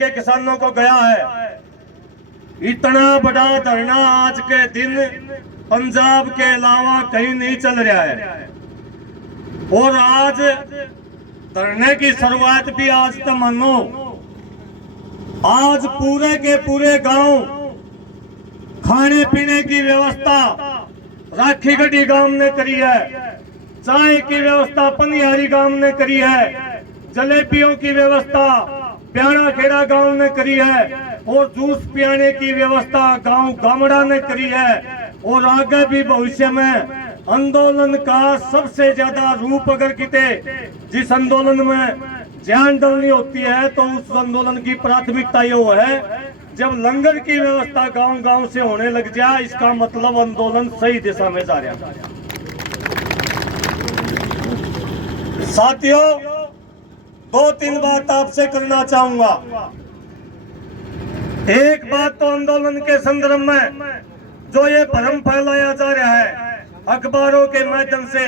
के किसानों को गया है। इतना बड़ा धरना आज के दिन पंजाब के अलावा कहीं नहीं चल रहा है। और आज धरने की शुरुआत भी आज तो मानो आज पूरे के पूरे गांव खाने पीने की व्यवस्था राखी गढ़ी गांव ने करी है, चाय की व्यवस्था पनिहारी गांव ने करी है, जलेबियों की व्यवस्था प्यारा खेड़ा गांव ने करी है और जूस पियाने की व्यवस्था गांव गामड़ा ने करी है। और आगे भी भविष्य में आंदोलन का सबसे ज्यादा रूप अगर किते जिस आंदोलन में जान डालनी होती है तो उस आंदोलन की प्राथमिकता ये है जब लंगर की व्यवस्था गांव गांव से होने लग जाए, इसका मतलब आंदोलन सही दिशा में जा रहा है। साथियों, दो तीन बात आपसे करना चाहूंगा। एक बात तो आंदोलन के संदर्भ में जो ये भ्रम फैलाया जा रहा है अखबारों के माध्यम से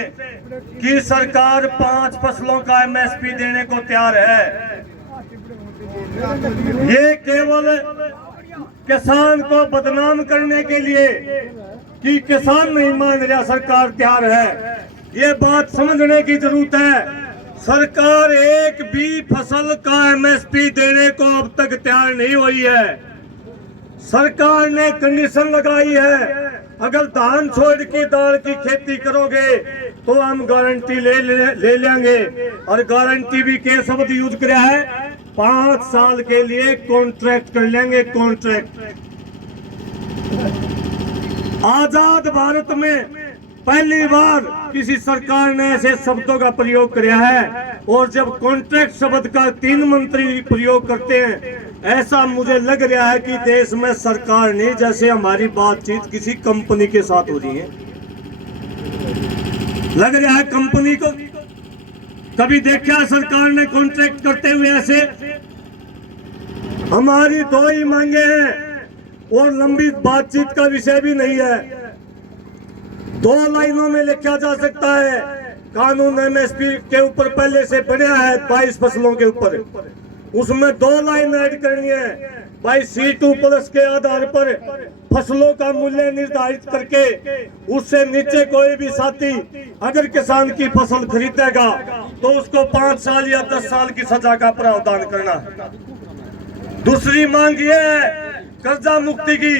कि सरकार 5 फसलों का एमएसपी देने को तैयार है, ये केवल किसान को बदनाम करने के लिए कि किसान नहीं मान रहा सरकार तैयार है। ये बात समझने की जरूरत है। सरकार एक भी फसल का एमएसपी देने को अब तक तैयार नहीं हुई है। सरकार ने कंडीशन लगाई है अगर धान छोड़ की दाल की खेती करोगे तो हम गारंटी ले लेंगे। और गारंटी भी के शब्द यूज किया है, 5 साल के लिए कॉन्ट्रैक्ट कर लेंगे। कॉन्ट्रैक्ट आजाद भारत में पहली बार किसी सरकार ने ऐसे शब्दों का प्रयोग किया है। और जब कॉन्ट्रैक्ट शब्द का 3 मंत्री प्रयोग करते हैं, ऐसा मुझे लग रहा है कि देश में सरकार नहीं, जैसे हमारी बातचीत किसी कंपनी के साथ हो रही है। लग रहा है कंपनी को। कभी देखा सरकार ने कॉन्ट्रैक्ट करते हुए ऐसे? हमारी 2 ही मांगे हैं और लंबी बातचीत का विषय भी नहीं है। 2 लाइनों में लिखा जा सकता है। कानून एमएसपी के ऊपर पहले से बना है 22 फसलों के ऊपर, उसमें 2 लाइन ऐड करनी है। भाई C2+ के आधार पर फसलों का मूल्य निर्धारित करके उससे नीचे कोई भी साथी अगर किसान की फसल खरीदेगा तो उसको 5 साल या 10 साल की सजा का प्रावधान करना। दूसरी मांग ये है कर्जा मुक्ति की।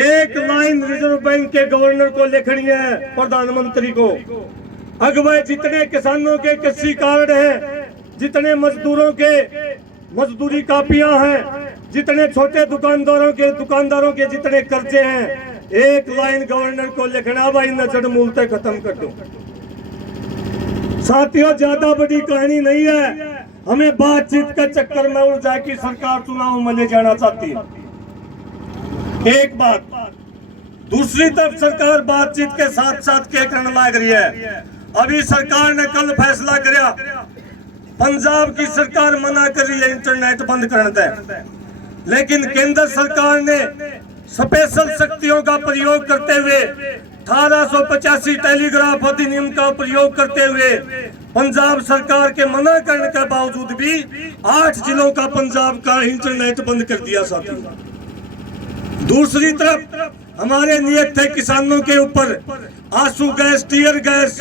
1 लाइन रिजर्व बैंक के गवर्नर को लिखनी है, प्रधानमंत्री को। अगवे जितने किसानों के कृषि कार्ड हैं, जितने मजदूरों के मजदूरी कापियां हैं, जितने छोटे दुकानदारों के जितने कर्जे हैं, 1 लाइन गवर्नर को लिखना, भाई नजर मूलते खत्म कर दो। साथियों, ज्यादा बड़ी कहानी नहीं है। हमें बातचीत के चक्कर में उलझा कि सरकार चुनाव में ले जाना चाहती है, एक बात। दूसरी तरफ सरकार बातचीत के साथ साथ क्या करने लग रही है। अभी सरकार ने कल फैसला किया, पंजाब की सरकार मना कर रही है इंटरनेट बंद करने दे, लेकिन केंद्र सरकार ने स्पेशल शक्तियों का प्रयोग करते हुए 1885 टेलीग्राफ अधिनियम का प्रयोग करते हुए पंजाब सरकार के मना करने के बावजूद भी 8 जिलों का पंजाब का इंटरनेट बंद कर दिया साथी। दूसरी तरफ हमारे नियत थे किसानों के ऊपर आंसू गैस, टीयर गैस,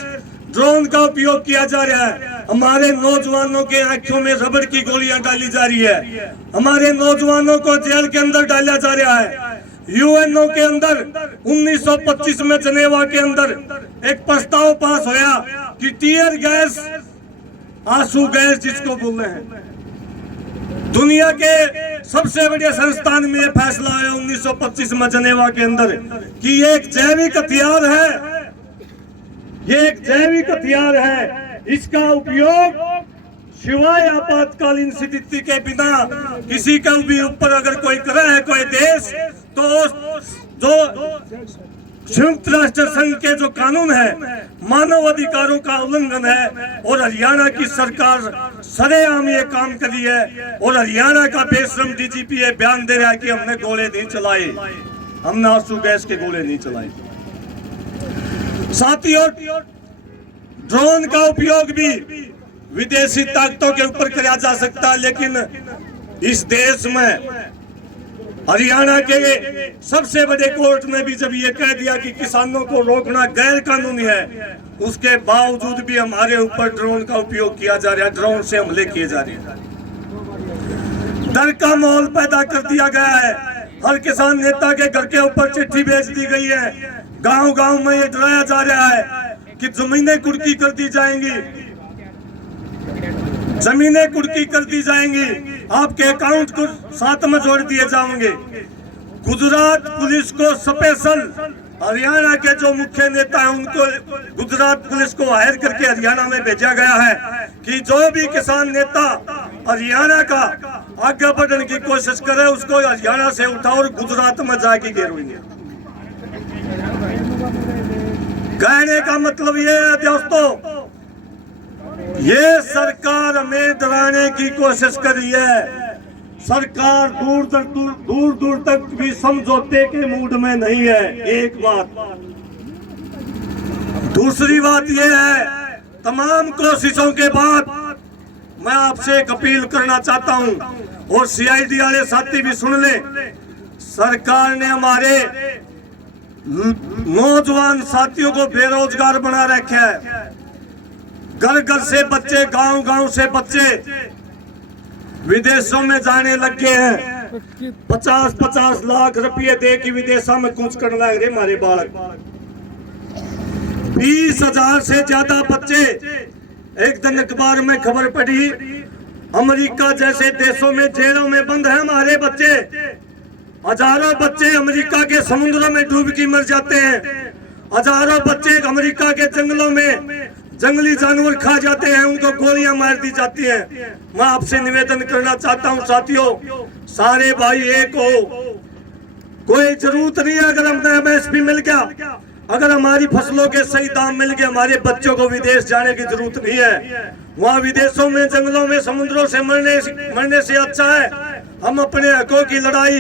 ड्रोन का उपयोग किया जा रहा है। हमारे नौजवानों के आंखों में रबड़ की गोलियां डाली जा रही है। हमारे नौजवानों को जेल के अंदर डाला जा रहा है। यूएनओ के अंदर 1925 में जनेवा के अंदर एक प्रस्ताव पास होया कि टीयर गैस, आंसू गैस जिसको बोल रहे हैं, दुनिया के सबसे बड़े संस्थान में यह फैसला आया 1925 में जनेवा के अंदर कि ये एक जैविक हथियार है। ये एक जैविक हथियार है। इसका उपयोग सिवाय आपातकालीन स्थिति के बिना किसी के भी ऊपर अगर कोई करे है कोई देश, तो जो संयुक्त राष्ट्र संघ के जो कानून है मानव अधिकारों का उल्लंघन है। और हरियाणा की सरकार सरेआम ये काम करी है। और हरियाणा का बेशरम डीजीपी ये बयान दे रहा है कि हमने गोले नहीं चलाए, हमने आंसू गैस के गोले नहीं चलाए। साथियों, ड्रोन का उपयोग भी विदेशी ताकतों के ऊपर किया जा सकता है, लेकिन इस देश में हरियाणा के सबसे बड़े कोर्ट ने भी जब ये कह दिया कि किसानों को रोकना गैर कानूनी है, उसके बावजूद भी हमारे ऊपर ड्रोन का उपयोग किया जा रहा है, ड्रोन से हमले किए जा रहे हैं। डर का माहौल पैदा कर दिया गया है। हर किसान नेता के घर के ऊपर चिट्ठी भेज दी गई है। गांव-गांव में ये डराया जा रहा है कि जमीनें कुर्की कर दी जाएंगी, जमीनें कुर्की कर दी जाएंगी, आपके अकाउंट को साथ में जोड़ दिए जाएंगे। गुजरात पुलिस को स्पेशल हरियाणा के जो मुख्य नेता हैं उनको गुजरात पुलिस को हायर करके हरियाणा में भेजा गया है कि जो भी किसान नेता हरियाणा का आगे बढ़ने की कोशिश करे उसको हरियाणा से उठाओ और गुजरात में जाके घेरेंगे। कहने का मतलब ये है दोस्तों, ये सरकार हमें डराने की कोशिश कर रही है। सरकार दूर दूर तक भी समझौते के मूड में नहीं है। एक बात। दूसरी बात यह है, तमाम कोशिशों के बाद मैं आपसे एक अपील करना चाहता हूं और सीआईडी वाले साथी भी सुन ले। सरकार ने हमारे नौजवान साथियों को बेरोजगार बना रखा है। घर घर से बच्चे, गांव गांव से बच्चे विदेशों में जाने लग गए हैं। 50-50 लाख रुपये दे के विदेशों में कूच करने लग रहे हमारे बालक। 20,000 से ज्यादा बच्चे, एक दिन अखबार में खबर पड़ी, अमेरिका जैसे देशों में जेलों में बंद है हमारे बच्चे। हजारों बच्चे अमेरिका के समुद्रों में डूब के मर जाते हैं। हजारों बच्चे अमेरिका के जंगलों में जंगली जानवर खा जाते हैं, उनको गोलियां मार दी जाती हैं। मैं आपसे निवेदन करना चाहता हूं साथियों, सारे भाई एक हो। कोई जरूरत नहीं है, अगर हमें एमएसपी मिल गया, अगर हमारी फसलों के सही दाम मिल गए, हमारे बच्चों को विदेश जाने की जरूरत नहीं है। वहाँ विदेशों में, जंगलों में, समुद्रों से मरने से अच्छा है हम अपने हकों की लड़ाई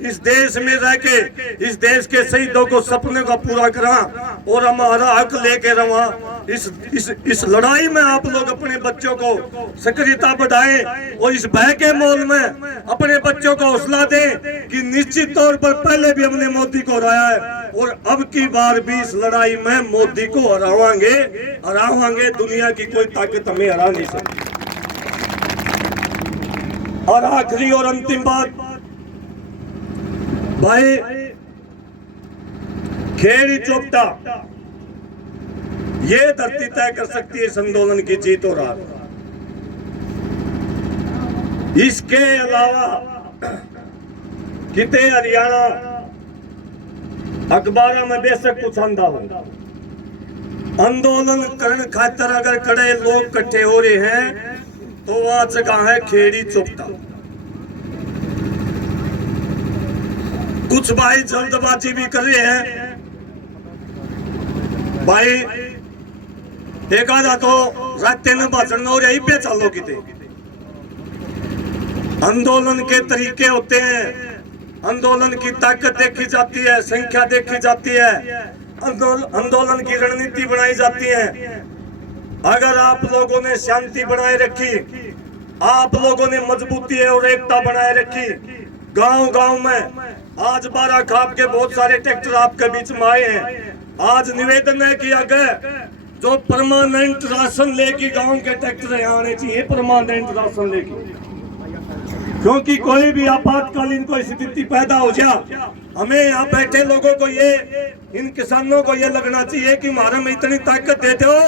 इस देश में रह के इस देश के शहीदों को सपने का पूरा करा और हमारा हक लेके रवा। इस लड़ाई में आप लोग अपने बच्चों को सक्रियता बढ़ाएं और इस भय के माहौल में अपने बच्चों को हौसला दें कि निश्चित तौर पर पहले भी हमने मोदी को हराया है और अब की बार भी इस लड़ाई में मोदी को हरावांगे। दुनिया की कोई ताकत हमें हरा नहीं सकती। और आखिरी और अंतिम बात भाई, खेड़ी चोपटा ये धरती तय कर सकती है इस आंदोलन की जीत और हार। इसके अलावा किते हरियाणा अखबार में बेशक कुछ आंदा हो, आंदोलन करने खातर अगर कड़े लोग इकट्ठे हो रहे हैं तो वह जगह है खेड़ी चोपटा। कुछ भाई जल्दबाजी भी कर रहे हैं। भाई एक आधा तो रात न भाषण हो रही पे चलो किते। आंदोलन के तरीके होते हैं, आंदोलन की ताकत देखी जाती है, संख्या देखी जाती है, आंदोलन की रणनीति बनाई जाती है। अगर आप लोगों ने शांति बनाए रखी, आप लोगों ने मजबूती और एकता बनाए रखी, गांव-गांव में आज 12 खाप के बहुत सारे ट्रैक्टर आपके बीच में आए हैं। आज निवेदन है कि अगर जो परमानेंट राशन लेके गांव के ट्रैक्टर यहाँ आने चाहिए, परमानेंट राशन लेके, क्योंकि कोई भी आपातकालीन कोई स्थिति पैदा हो जाए, हमें यहाँ बैठे लोगों को इन किसानों को ये लगना चाहिए कि हमारे में इतनी ताकत देते हो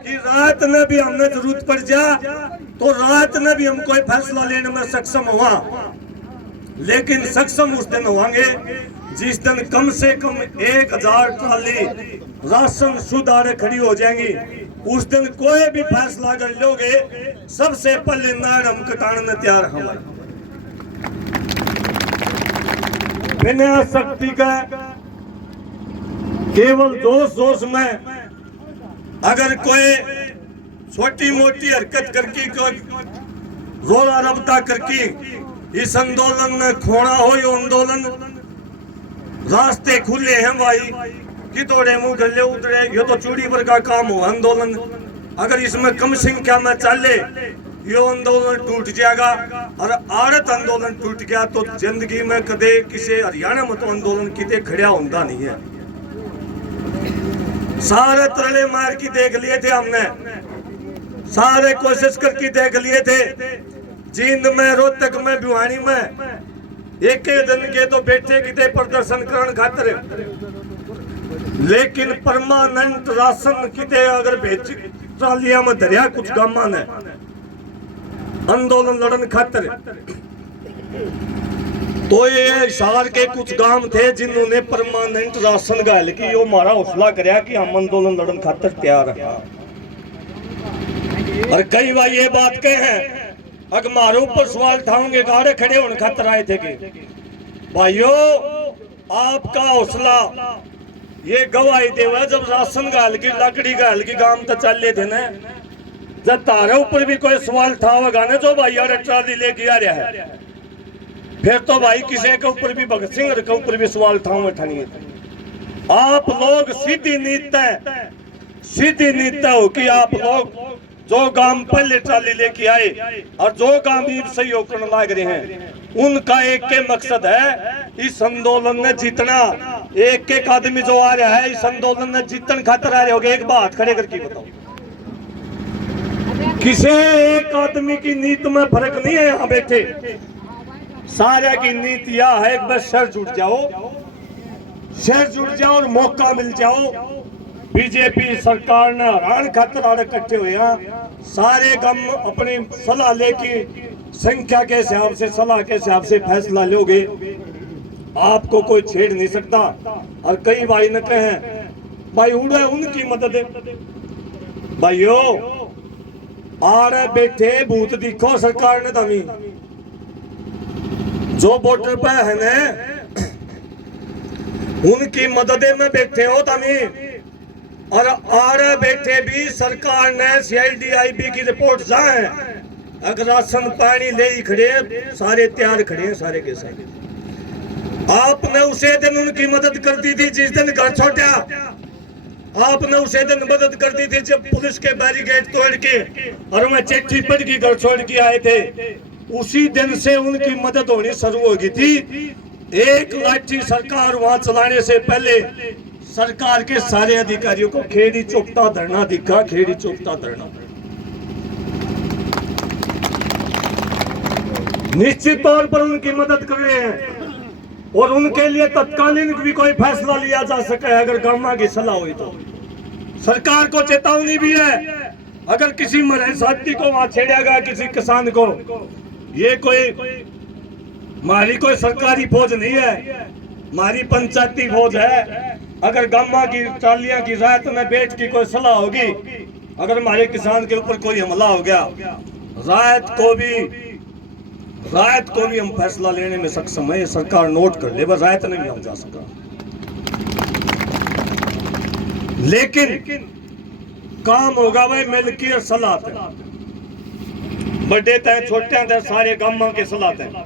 कि रात में भी हमने जरूरत पड़ जाए तो रात में भी हम कोई फैसला लेने में सक्षम हुआ। लेकिन सक्षम उस दिन होंगे जिस दिन कम से कम 1000 ट्राली राशन शुद्ध आने खड़ी हो जाएंगी। उस दिन कोई भी फैसला कर लोगे, सबसे पहले नाड़ हम कटाने तैयार हमारे बिना शक्ति का केवल जोश में अगर कोई छोटी मोटी हरकत करके, रोला रबता करके इस आंदोलन में खोना हो, ये आंदोलन रास्ते खुले हैं भाई कि तोड़े मुंह गले उतरे, ये तो चूड़ी पर का काम हो आंदोलन। अगर इसमें कम संख्या में चले, यो आंदोलन टूट जाएगा। और आड़त आंदोलन टूट गया तो जिंदगी में कदे किसी हरियाणा में तो आंदोलन किते खड़ा होता नहीं है। सारे तरले मार की देख लिए थे हमने, सारे कोशिश करके देख लिए थे, जींद में, रोहतक में, भिवानी में, एक दिन के तो बैठे किते प्रदर्शन करण खातिर, लेकिन परमानेंट राशन किते अगर भेज ट्रालिया में धरिया कुछ गामा ने आंदोलन लड़न खातिर, तो ये हिसार के कुछ गांव थे जिन्होंने परमानेंट राशन गाल की यो मारा हौसला कराया कि हम आंदोलन लड़न खातिर तैयार है। और कई बार ये बात कहे हैं, अगर मारो ऊपर सवाल उठाओगे गाड़े खड़े होने खातिर आए थे कि भाइयों आपका हौसला ये गवाही देवा जब राशन गाल की लकड़ी गाल की गांव तो चल थे ना, जब तारे ऊपर भी कोई सवाल उठाओगा ना जो भाई यार ट्राली लेके आ रहा है, फिर तो भाई किसी के ऊपर भी भगत सिंह के ऊपर भी सवाल उठाओगे ठानी। आप लोग सीधी नीति हो कि आप लोग जो गांव पहले ट्राली लेके आए और जो गांव भी सहयोग करने लग रहे हैं, उनका एक के मकसद है इस आंदोलन में जीतना। एक एक आदमी जो आ रहा है इस आंदोलन में जीतन खातर आ रहे होगे, एक बात खड़े करके बताओ, किसी एक आदमी की नीति में फर्क नहीं है। यहाँ बैठे सारे की नीति यह है, एक बार शर जुट जाओ और मौका मिल जाओ। बीजेपी सरकार ने हरान खातर आड़े इकट्ठे हुए हैं, सारे गम अपनी सलाह लेके संख्या के हिसाब से, सलाह के हिसाब से फैसला लोगे, आपको कोई छेड़ नहीं सकता। और कई भाई न कहे भाई उड़े उनकी मदद, भाइयों आड़े बैठे भूत दिखो सरकार ने तमी जो बॉर्डर पे है ने उनकी मदद में बैठे हो तमी, और आड़े बैठे भी सरकार ने CID-IB की रिपोर्ट जाए, अगर राशन पानी ले ही खड़े सारे तैयार खड़े हैं सारे के सारे। आपने उसे दिन उनकी मदद कर दी थी जिस दिन घर छोटा, आपने उसे दिन मदद कर दी थी जब पुलिस के बैरिकेड तोड़ के और मैं चिट्ठी पढ़ के घर छोड़ के आए थे, उसी दिन से उनकी मदद होनी शुरू हो गई थी। एक लाठी सरकार वहां चलाने से पहले सरकार के सारे अधिकारियों को खेड़ी चौकता धरना दिखा, खेड़ी चौकता धरना। निश्चित तौर पर उनकी मदद कर रहे हैं और उनके लिए तत्कालीन भी कोई फैसला लिया जा सके अगर गामा की सलाह हुई तो। सरकार को चेतावनी भी है, अगर किसी मरे साथी को वहां छेड़ेगा किसी किसान को, ये कोई हमारी कोई सरकारी फौज नहीं है, हमारी पंचायती फौज है। अगर गामा की ट्रालियां की रात में बैठ की कोई सलाह होगी, अगर हमारे किसान के ऊपर कोई हमला हो गया, रात को भी हम फैसला लेने में सक्षम है, सरकार नोट कर ले, बस रात में भी हम जा सका। लेकिन काम होगा भाई मिलकर और सलाह, बड़े तय छोटे तय सारे गामा के सलाह तय।